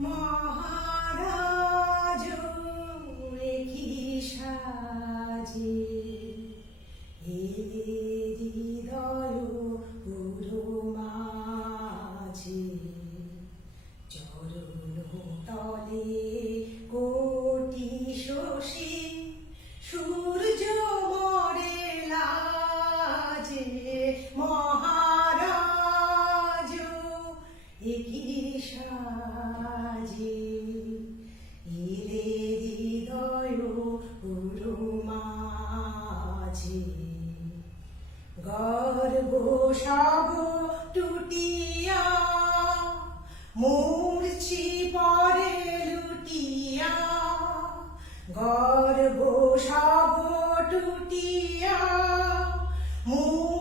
মহারাজ কি সাজে? এলে হৃদয় পুরো মাঝে চরণ তলে গর্ব সব টুটিয়া মূর্ছি পরে লুটিয়া। গর্ব সব টুটিয়া মূর্ছি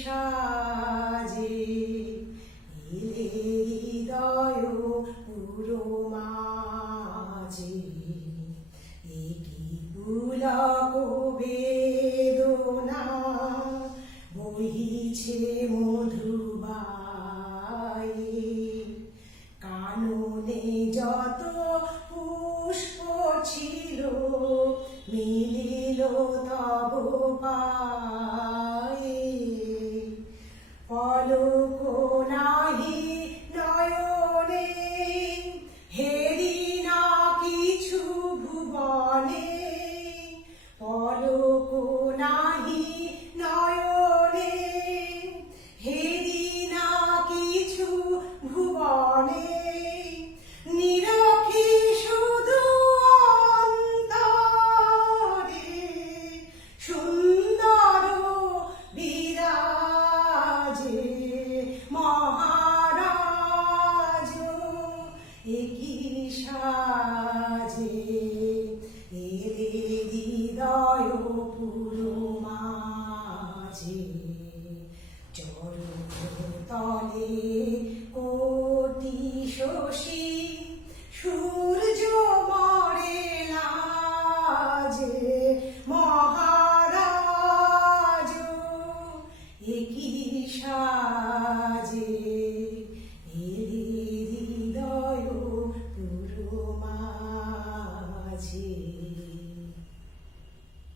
সাজে এলে হৃদয় পুরো মাঝে একই পুলক বেদনা বহিছে মধুবাই কাননে যত পুষ্প ছিল, মিলিল তব পায়ে। তলে কোটি শশী সূর্য মরে লাজে মহারাজ একই সাজে